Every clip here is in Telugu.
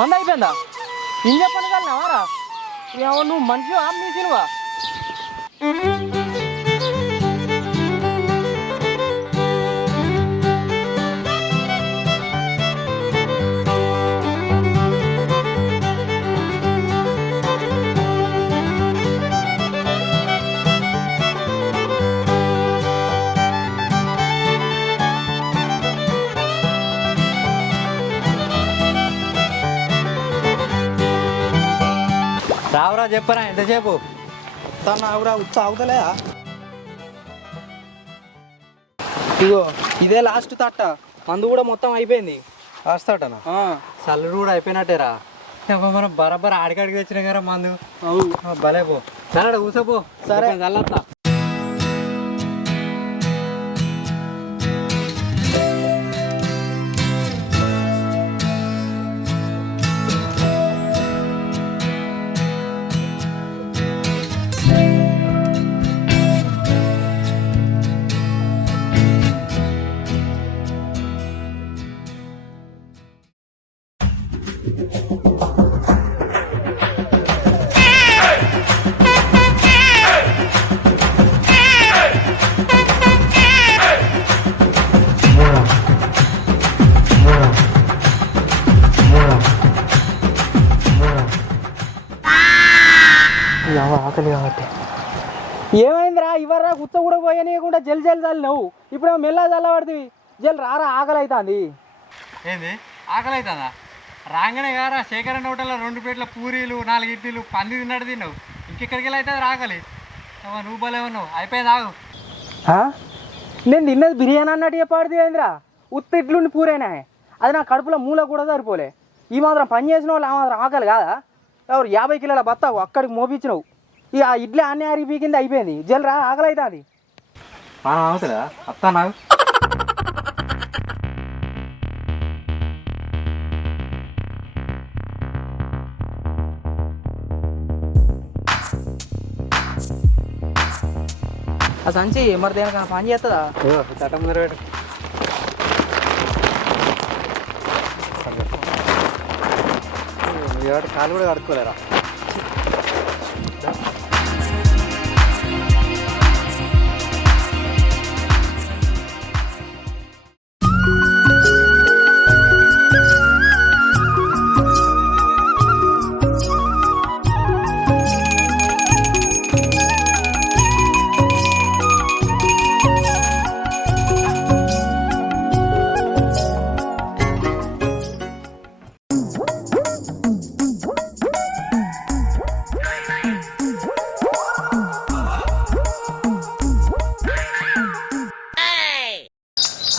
మంద అయిపోయిందా ఏం చెప్పను కలినావారా ఏమో నువ్వు మంచిగా ఆమె తీసినవా చెప్పరా ఎంతసేపు తను ఆవిడ ఉత్త అవుతలేదా ఇగో ఇదే లాస్ట్ తట్ట. మందు కూడా మొత్తం అయిపోయింది. ఆ, చల్లుడు కూడా అయిపోయినట్టేరా. మనం బరాబర్ ఆడికాడికి తెచ్చినాం కదా మందు. అవు ఆ, భలే పో. సరే కూసపో సరే. చల్లత్తా ఆకలి కాబట్టి ఏమైందిరా? ఇవరా గుత్త కూడా పోయనీయకుండా జల్ జల్ జల్ నువ్వు ఇప్పుడు మెల్ల చల్లబడుతుంది జల్ రారా? ఆకలి అవుతుంది ఏంది? ఆకలి అవుతుందా రాగానే కారా శేఖరన్ హోటల్లో రెండు ప్లేట్ల పూరీలు నాలుగు ఇడ్లీలు పంది తిన్నాడు తిన్నావు. ఇంకెక్కడికి వెళ్ళి అవుతుంది రాకలి? నువ్వు భలే ఉన్నావు. అయిపోయింది ఆగు. నేను తిన్నది బిర్యానీ అన్నట్టు చెప్పాడుది ఏంద్రా? ఉత్త ఇడ్లుండి పూరేనా? అది నా కడుపులో మూల కూడా సరిపోలే. ఈ మాత్రం పని చేసిన వాళ్ళు ఆ మాత్రం ఆకలి కాదా? ఎవరు యాభై కిలోల బత్తావు అక్కడికి మోపించినావు ఇక ఇడ్లీ అన్నీ అరిగి పీకింది అయిపోయింది. జల్ రా ఆకలి అవుతుంది మనం అవుతుందా? అత్తా నాకు. ఆ సంచి మరి దేనికన్నా పని చేస్తుందా ఎవరి కాలు కూడా కడుక్కోలేరా?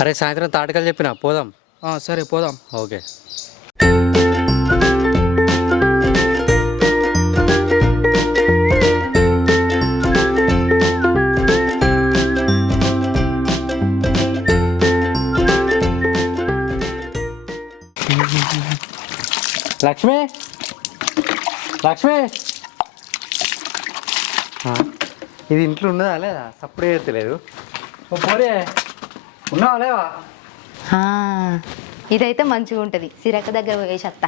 అరే సాయంత్రం తాటకలు చెప్పిన? పోదాం. సరే పోదాం. ఓకే. లక్ష్మి? లక్ష్మి? ఇది ఇంట్లో ఉన్నదా లేదా? సప్పుడు చేయలేదు ఓ పోరే. ఉన్నావా లేవా? ఇదైతే మంచిగా ఉంటుంది. సిరక దగ్గర వేసేస్తా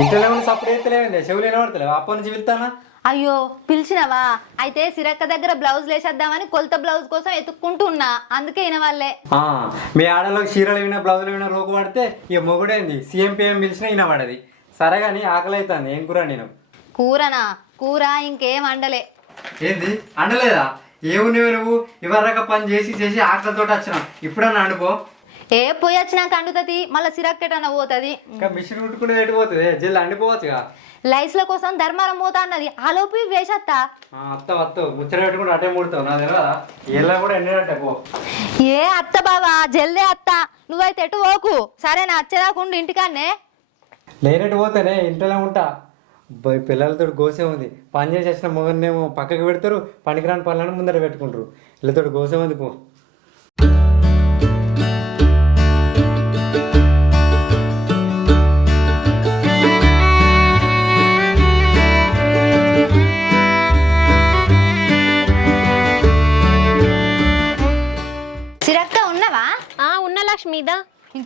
ఇంట్లో ఏమైనా సప్పుడు చేయలేదండి చెవులు వినబడతలేవు? అప్పటి నుంచి వెళ్తానా? అయ్యో పిలిచినవా? అయితే సిరక్క దగ్గర బ్లౌజ్ వేసేద్దామని కొలత బ్లౌజ్ కోసం ఎత్తుక్కుంటున్నా అందుకే వినవాళ్ళే. ఆ, మీ ఆడలోకి చీరలు విన బ్లౌజులు విన రోగు పడితే ఇక మొగుడేంది? సీఎం పిఎం పిలిచినా ఈయన పడది సరే కానీ ఆకలి అవుతుంది ఏం కూర నేను కూరనా? కూర ఇంకేం వండలే. ఏంది? అండలేదా ఏమున్నావు నువ్వు? ఇవరక పని చేసి చేసి ఆకలితో వచ్చినావు. ఇప్పుడన్నా అనుకో ఏ పోయి వచ్చినాక అండుతుంది మళ్ళీ సిరక్కెటన్న పోతుంది? ఇంకా మిషన్ కుట్టుకునే ఎటుపోతుంది జల్లి అండిపోవచ్చుగా లైస్ల కోసం ధర్మారం పోతా అన్నది. ఆలోపు ఆ, అత్త వత్తు ముచ్చట పెట్టుకుంటే అటే ముడతావు. నా తెలియదా ఏళ్ళ కూడా ఎండేటట్టే పో. ఏ అత్త బావా జల్దే అత్త. నువ్వైతే ఎటు పోకు? సరే నా వచ్చేదాకుండు ఇంటికాన్నే. లేనట్టు పోతేనే ఇంట్లోనే ఉంటా. పిల్లలతో గోసే ఉంది. పని చేసి మొగన్నేమో పక్కకి పెడతారు పనికిరాని పనులను ముందర పెట్టుకుంటారు. వీళ్ళతో గోసే ఉంది పో.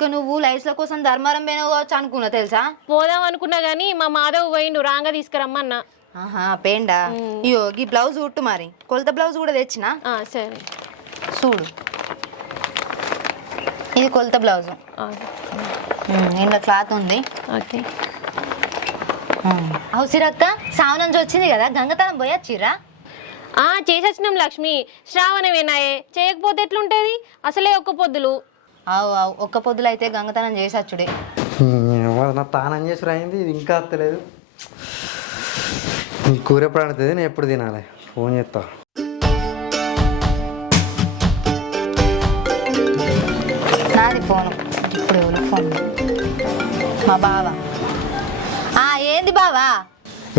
ఇంకా నువ్వు? లైట్స్ల కోసం ధర్మారం పోయినావు కావచ్చు అనుకున్నా తెలుసా? పోదాం అనుకున్నా గానీ మా మాధవ్ పోయిండు రాంగా తీసుకురమ్మన్నా. ఆహా పేండా ఇయో ఈ బ్లౌజ్ కుట్టు మరి. కొలత బ్లౌజ్ కూడా తెచ్చిన? ఆ, సరే. చూడు. ఇది కొలత బ్లౌజ్. ఆ, ఇంట్లో క్లాత్ ఉంది. ఓకే. అవుసిరక్క సావు నుంచి వచ్చింది కదా గంగతనం పోయొచ్చిరా ఆ చేసొచ్చినాం లక్ష్మి. శ్రావణమేనాయే. చేయకపోతే ఎట్లుంటది? అసలే ఒక్క పొద్దులు. అవు అవు ఒక్క పొద్దులు అయితే గంగతనం చేసచ్చుడే. నా తానం చేసి అయింది ఇది ఇంకా అత్తలేదు. కూర ఎప్పుడు ఆడుతుంది నేను ఎప్పుడు తినాలి. ఫోన్ చేస్తా నాది ఫోను. ఇప్పుడు ఎవరు ఫోన్? మా బావ. ఆ ఏంది బావా?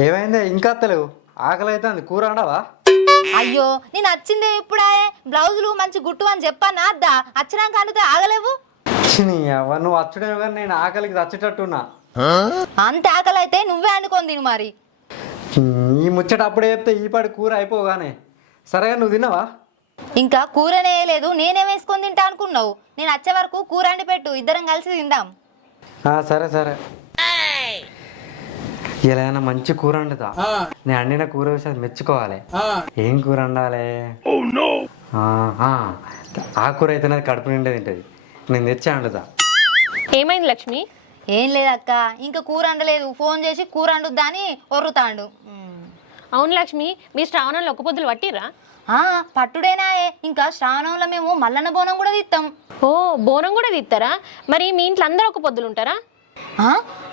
ఏమైంది? ఇంకా అత్తలేవు. ఆకలి అవుతుంది కూర అండవా అయ్యో నేను వచ్చిందే ఇప్పుడే. బ్లౌజులు మంచి గుట్టు అని చెప్పాను? అద్దా వచ్చినాక అడిగితే ఆగలేవు? నువ్వు వచ్చడమే కానీ నేను ఆకలికి చచ్చేటట్టున్నా. అంత ఆకలి అయితే నువ్వే అనుకోని తిను మరి. ఈ ముచ్చట అప్పుడే చెప్తే ఈ పాటి కూర అయిపోగానే. సరేగా నువ్వు తిన్నావా? ఇంకా కూరనే లేదు నేనే వేసుకొని తింటా అనుకున్నావు. నేను వచ్చే వరకు కూర అండి పెట్టు ఇద్దరం కలిసి తిందాం. ఆ, సరే సరే. ఇలా ఏమైనా మంచి కూర వండుతా నేను అండిన కూర విషయం మెచ్చుకోవాలి. ఏం కూర వండాలి? ఆ, ఆ, ఆ కూర అయితే నాది కడుపు నిండా తింటది. నేను తెచ్చే వండుతా ఏమైంది లక్ష్మి? ఏం లేదక్క ఇంకా కూర అండలేదు ఫోన్ చేసి కూర అండుద్దా అని ఒర్రుతాండు. అవును లక్ష్మి మీ శ్రావణంలో ఒక్క పొద్దులు పట్టిరా ఆ, పట్టుడేనాయే. ఇంకా శ్రావణంలో మేము మల్లన్న బోనం కూడా తీస్తాం ఓ బోనం కూడా తీస్తారా మరి మీ ఇంట్లో అందరూ ఒక పొద్దులు ఉంటారా?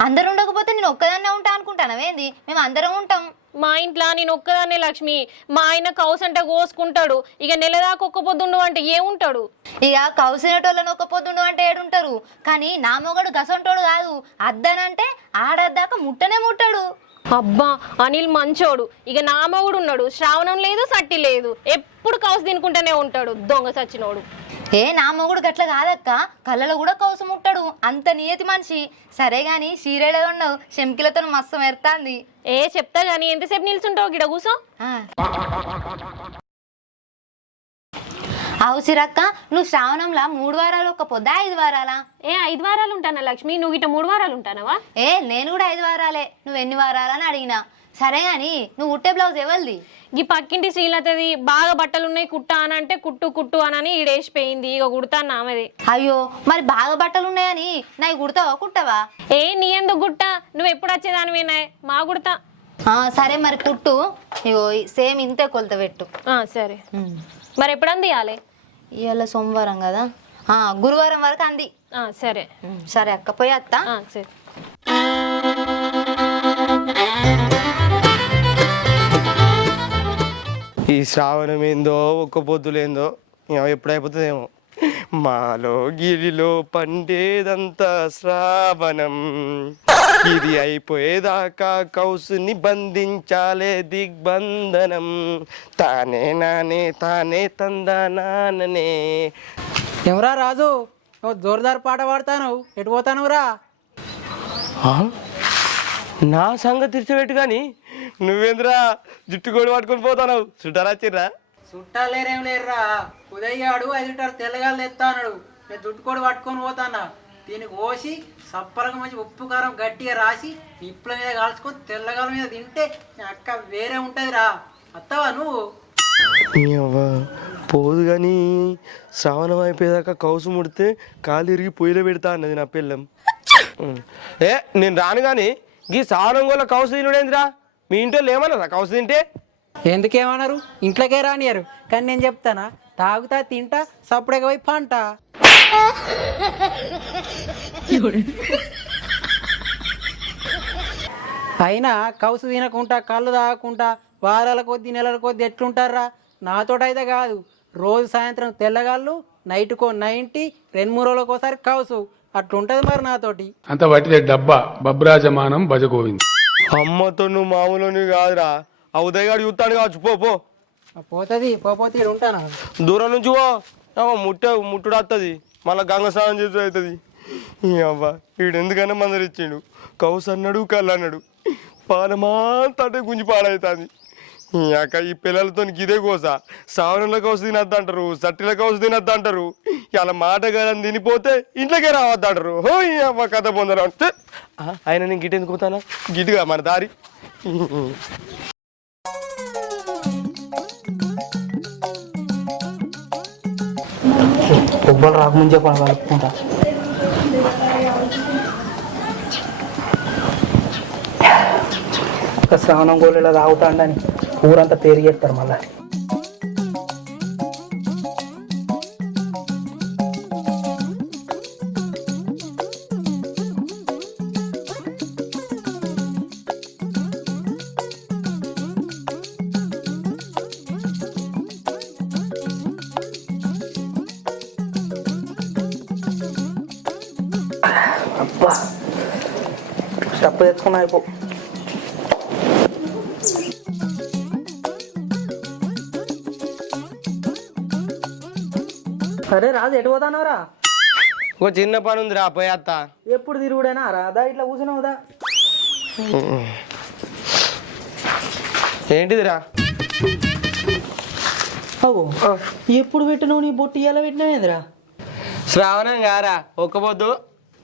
అందరు ఉండకపోతే నేను ఒక్కదాన్నే ఉంటా అనుకుంటానవేంది మేము అందరం ఉంటాం. మా ఇంట్లో నేను ఒక్కదాన్నే లక్ష్మి. మా ఆయన కౌస్ అంటే కోసుకుంటాడు. ఇక నెల దాకా ఒక్క పొద్దుండు అంటే ఏముంటాడు? ఇక కౌసినటోళ్ళని ఒక పొద్దుండు అంటే ఏడుంటారు. కానీ నా మొగడు గసంటోడు కాదు. అద్దనంటే ఆడద్దాక ముట్టనే ముట్టాడు. అబ్బా అనిల్ మంచోడు. ఇక నా మగుడు ఉన్నాడు. శ్రావణం లేదు సట్టి లేదు. ఎప్పుడు కౌసు తినుకుంటూనే ఉంటాడు దొంగ సచ్చినోడు. ఏ నా మొగుడు గట్ల కాదక్క. కళ్ళలో కూడా కౌసు ముట్టాడు. అంత నియతి మనిషి. సరే గాని సీరియల్గా ఉన్నావు. శంకిలతో మస్తు మెరుతాంది. ఏ చెప్తా గానీ ఎంతసేపు నిల్చుంటావు గిడ కూసో? అవుసిరక్క నువ్వు శ్రావణంలా మూడు వారాలు ఒక పొద్దా ఐదు వారాలా? ఏ ఐదు వారాలు ఉంటానా లక్ష్మి? నువ్వు ఇట మూడు వారాలు ఉంటానవా? ఏ నేను కూడా ఐదు వారాలే. నువ్వు ఎన్ని వారాలని అడిగినా. సరే గాని నువ్వు ఉట్టే బ్లౌజ్ ఎవరిది? ఈ పక్కింటి శ్రీలతది బాగా బట్టలు ఉన్నాయి కుట్ట అని అంటే కుట్టు కుట్టు అనని ఈడేసిపోయింది. ఇక కుడతాను ఆమెది. అయ్యో మరి బాగా బట్టలు ఉన్నాయని నాకు కుడతావా కుట్టవా? ఏ నీ ఎందుకు గుట్ట నువ్వు ఎప్పుడు వచ్చేదానివేనా మా కుడతా. ఆ, సరే మరి కుట్టు. ఇగో సేమ్ ఇంతే కొలత పెట్టు. ఆ, సరే. మరి ఎప్పుడన్నా తీయాలి? ఇవాళ సోమవారం కదా? ఆ, గురువారం వరకు అంది. ఆ, సరే. సరే అక్క పోయి అత్త. ఆ, సరే. ఈ శ్రావణం ఏందో ఒక్క పొద్దులేందో ఏమో ఎప్పుడైపోతుందేమో. మాలో గిరిలో పండేదంతా శ్రావణం. ఇది అయిపోయేదాకా కౌసుని బంధించాలే దిగ్బంధనం. తానే నానే తానే తందానాననే ఎవరా రాజు? నువ్వు జోరుదారు పాట పాడతాను ఎటు పోతాను రా? నా సంగతి తెచ్చిపెట్టు కానీ నువ్వేంద్రా? జుట్టు కోడి పట్టుకొని పోతావు చుట్టారా చుట్టాలేరేం లేరురా? ఉదయ్యాడు ఐదు లీటర్ తెల్లగాలు ఎత్తాడు నేను జుట్టుకోడు పట్టుకొని పోతానా దీనికి కోసి సప్పరగా మంచి ఉప్పు కారం గట్టిగా రాసి నిప్పుల మీద కాల్చుకొని తెల్లగాల మీద తింటే నీ అక్క వేరే ఉంటుంది రా అత్తవా నువ్వు? పోదు కానీ శ్రావణం అయిపోయేదాకా కౌసు ముడితే కాలు ఇరిగి పొయ్యిలో పెడతా అన్నది నా పిల్లం. ఏ నేను రాను కానీ గీ శ్రావణం వల్ల కౌసు తినుడేందిరా? మీ ఇంట్లో ఏమన్నారా కౌసు తింటే? ఎందుకేమన్నారు? ఇంట్లోకే రానియరు కానీ నేను చెప్తానా? తాగుతా తింటా సప్పుడేగా పోయి పంట. అయినా కౌసు తినకుండా కళ్ళు తాగకుండా వారాల కొద్ది నెలల కొద్ది ఎట్లుంటారా నాతోటైతే కాదు. రోజు సాయంత్రం తెల్లగాళ్ళు నైట్కో నైంటీ రెండు మూడు రోజులకు ఒకసారి కౌసు. అట్లుంటది మరి నాతోటి అంత వట్టిదే డబ్బా బబ్రాజమానం భజగోవింద్. అమ్మతో నువ్వు మామూలు కాదురా. ఆ ఉదయగాడు చూస్తాడు కావచ్చు పో పో. పోతుంది పోతే ఉంటానా? దూరం నుంచి పో. ముట్ట ముట్టుడు వస్తుంది మళ్ళీ గంగ స్నానం చేసి అవుతుంది అవ్వ వీడు ఎందుకన్నా మందరు ఇచ్చిండు. కౌసు అన్నాడు కళ్ళు అన్నాడు. పానమాంతంటే గుంజి పాడవుతుంది అక్క ఈ పిల్లలతో ఇదే కోస. సావనంలో కౌసు తినద్దు అంటారు సట్టిల కౌసు తినద్దు అంటారు ఇలా మాట కాదని తినిపోతే ఇంట్లోకే రావద్దు అంటారు హో ఈ అవ్వ కథ పొందడం అంటే ఆ, ఆయన నేను గిట్ ఎందుకు పోతానా? గిటుగా మన దారి. కొబ్బరి రాకుండా చెప్పాలి కలుపుకుంటా. ఒక స్నానం గోళీలో తాగుతాడని ఊరంతా పేరు చేస్తారు మళ్ళీ. స్టప్ తెచ్చుకున్నా అయిపో సరే రాజు ఎటు పోతానవరా ఓ చిన్న పని ఉంది రా పోయేత్త ఎప్పుడు తిరుగుడేనా? రాదా ఇట్లా కూర్చున్నావుదా ఏంటిదిరా? అవు ఎప్పుడు పెట్టినావు నీ బొట్టు? ఇలా పెట్టినావేంద్రా? శ్రావణం గారా ఒక్కపోద్దు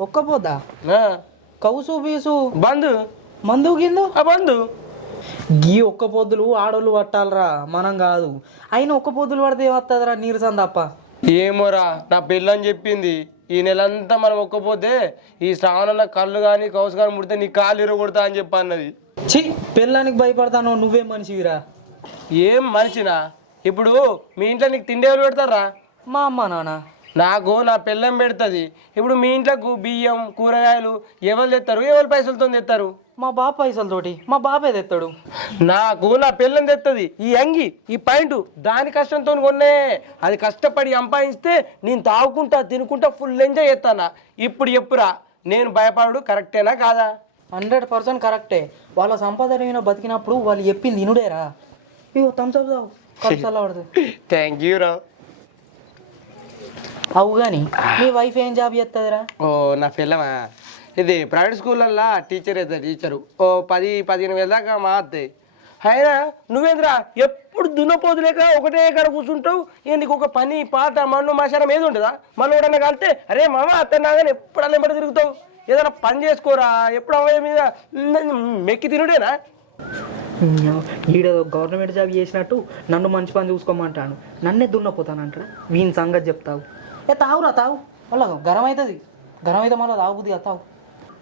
ఒక్క పోద్దా ఆ, కౌసు పీసు బంధు మందు గిందు. ఆ బంధు గీ ఒక్క పొద్దులు ఆడోళ్ళు పట్టాలరా? మనం కాదు. అయినా ఒక్క పొద్దులు పడితే ఏమత్తదిరా నీరసం తప్ప? ఏమోరా నా పెళ్ళని చెప్పింది. ఈ నెలంతా మనం ఒక్కపోతే ఈ శ్రావణంలో కళ్ళు కానీ కౌసు కానీ ముడితే నీ కాళ్ళు ఇరగొడతా అని చెప్పి అన్నది. ఛీ పిల్లానికి భయపడతాను నువ్వే మనిషివిరా. ఏం మనిషినా? ఇప్పుడు మీ ఇంట్లో నీకు తిండి ఎవరు పెడతారా? మా అమ్మ నాన్న. నాకు నా పిల్లం పెడుతుంది. ఇప్పుడు మీ ఇంట్లోకు బియ్యం కూరగాయలు ఎవరు తెస్తారు ఎవరు పైసలతో తెస్తారు మా బాబు పైసలతోటి. మా బాబే తెస్తాడు నాకు నా పిల్లం తెస్తుంది ఈ అంగి ఈ పాయింట్ దాని కష్టంతో కొన్నే. అది కష్టపడి సంపాదిస్తే నేను తాగుకుంటా తినుకుంటా ఫుల్ ఎంజాయ్ చేస్తానా? ఇప్పుడు చెప్పురా నేను భయపడు కరెక్టేనా కాదా? హండ్రెడ్ పర్సెంట్ కరెక్టే. వాళ్ళ సంపాదన మీద బతికినప్పుడు వాళ్ళు చెప్పింది ఇనుడేరా ఇగో థమ్స్అప్ థ్యాంక్ యూ రా. అవు కానీ మీ వైఫ్ ఏం జాబ్ చేస్తుందిరా ఓ నా పిల్లమా? ఇది ప్రైవేట్ స్కూళ్ళల్లో టీచర్ అయితే టీచరు ఓ పది పదిహేను వేల దాకా మారుతాయి అయినా నువ్వేంద్రా? ఎప్పుడు దున్నపోతు లేక ఒకటే కాడ కూర్చుంటావు? ఇక నీకు ఒక పని పాట మన్ను మాశానం ఏది ఉంటుందా మళ్ళీ ఎవడన్నా కలితే అరే మామ అత్తన్నా కానీ ఎప్పుడు అలా ఎంబడి తిరుగుతావు? ఏదైనా పని చేసుకోరా? ఎప్పుడు అవయ మీద మెక్కి తినుడేనా? ఈడేదో గవర్నమెంట్ జాబ్ చేసినట్టు నన్ను మంచి పని చూసుకోమంటాను. నన్నే దున్నపోతానంటారా? వీని సంగతి చెప్తావు. ఏ తావురా తావు మళ్ళా గరం అవుతుంది గరం అయితే మళ్ళీ తాగుబుద్ది కదా తావు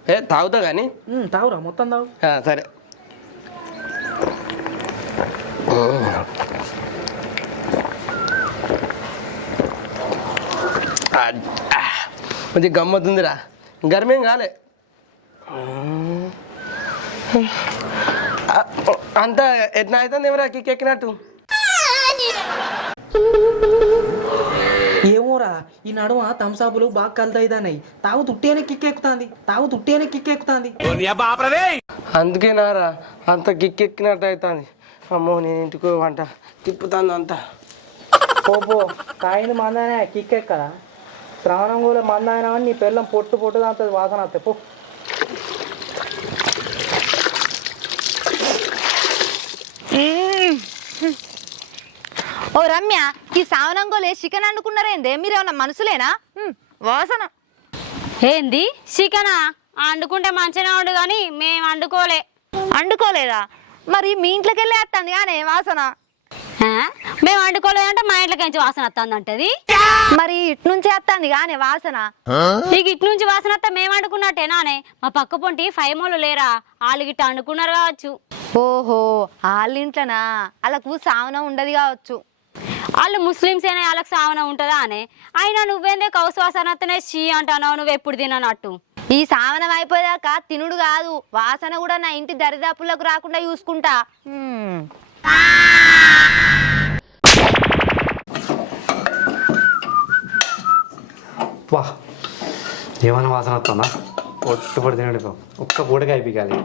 ఏ తాగుతా కానీ తావురా మొత్తం తావు ఆ, సరే. కొంచెం గమ్మత్తుందిరా. గర్మేం కాలే. ఆ, అంతా ఎట్లా అవుతుంది ఏమరా కిక్ ఎక్కినట్టు ఏమోరా ఈ నడుమ థమ్సాపులు బాగా కలుతాయిదానాయి తాగు తుట్టేనే కిక్ ఎక్కుతాంది. తాగు తుట్టేనే కిక్ ఎక్కుతాంది. అందుకే నారా అంత కిక్ ఎక్కినట్టు అవుతుంది అమ్మో నేను ఇంటికి వంట తిప్పుతాను అంతా. పో పో. కాయింది మందానే కిక్ ఎక్కదా శ్రావణం కూడా మందాయన నీ పిల్లం పొట్టు పొట్టు దాంతో వాసన వస్తాయి పో. ఓ రమ్య ఈ సావనంగోలే చికెన్ వండుకున్నారేందే మీరేమన్నా మనసులేనా హ్మ్, వాసన. ఏంది? చికెనా? వండుకుంటే మంచిగా ఉండు కానీ మేము వండుకోలే వండుకోలేదా మరి మీ ఇంట్లోకి వెళ్ళి వేస్తుంది కానీ వాసన? మేము వండుకోలేదంటే మా ఇంట్లోకి నుంచి వాసన వస్తుందంటది మరి ఇటు నుంచి వేస్తుంది కానీ వాసన. నీకు ఇటు నుంచి వాసన వస్తే మేము వండుకున్నట్టేనానే మా పక్క పొంటి ఫైవ్ మోలు లేరా? వాళ్ళు గిట్ట వండుకున్నారు కావచ్చు. ఓహో వాళ్ళ ఇంట్లోనా వాళ్ళకు సావనం ఉండదు కావచ్చు. వాళ్ళు ముస్లిమ్స్ అయినా వాళ్ళకి సావన ఉంటుందా అనే? అయినా నువ్వేందే కౌసు వాసన వస్తేనే షీ అంటున్నావు నువ్వు ఎప్పుడు తిననట్టు? ఈ సావనం అయిపోయాక తినుడు కాదు వాసన కూడా నా ఇంటి దరిదాపులకు రాకుండా చూసుకుంటా. వా ఏమైనా వాసన వస్తుందా? ఒట్టుపడి తినడు. ఒక్క పూటకి అయిపోయాలి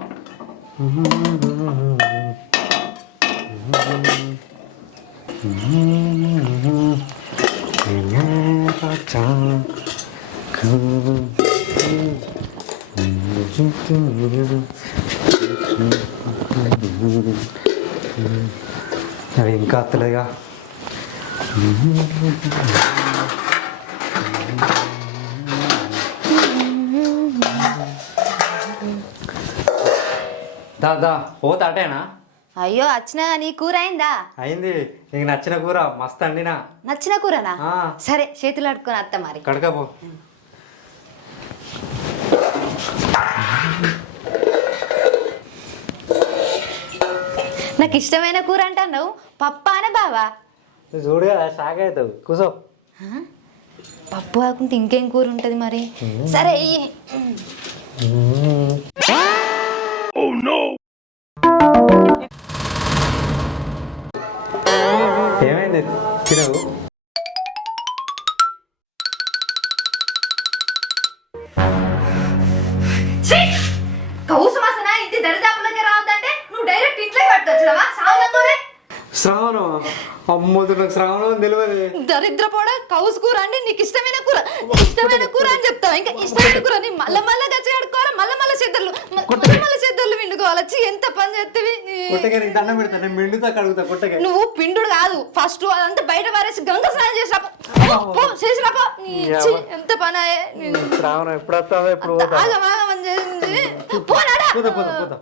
நவீன் காத்துலையா தா தா ஓ தாட்டேனா అయ్యో వచ్చినా నీ కూర అయిందా? అయింది. నీకు నచ్చిన కూర మస్తు అండినా నచ్చిన కూరనా? ఆ. సరే చేతులు అడుకొని అత్త మరి. కడకపో నాకు ఇష్టమైన కూర అంటున్నావు పప్పు అనే బావా? నువ్వు చూడు కదా షాక్ అవుతావు. కూసో. పప్పు కాకుంటే ఇంకేం కూర ఉంటుంది మరి? సరే ఇయ్యి. ఏమైంది తినవు ఛీ! శ్రావణం? అమ్మో నాకు శ్రావణం తెలియదు. దరిద్ర పోడ కౌసు కూర అంటే నీకు ఇష్టమైన కూర. ఇష్టమైన కూర అని చెప్తావు ఇంకా ఇష్టమైన కూర నీ మల్ల మల్ల గచ్చి కడుక్కోవాలి? మల్ల మల్ల చెద్దర్లు మల్ల మల్ల చెద్దర్లు ఛీ, ఎంత పని చేస్తేవి? దండం పెడతా నేను మెండుతా కడుగుతా కొట్టగా నువ్వు పిండుడు కాదు. ఫస్ట్ అదంతా బయట పారేసి గంగ స్నానం చేసి రాపో చేసి ఎంత పని. నేను శ్రావణం ఎప్పుడు వస్తావో ఎప్పుడు ఆగమాగమని చేసింది. పో, నడా. పోతా పోతా పోతా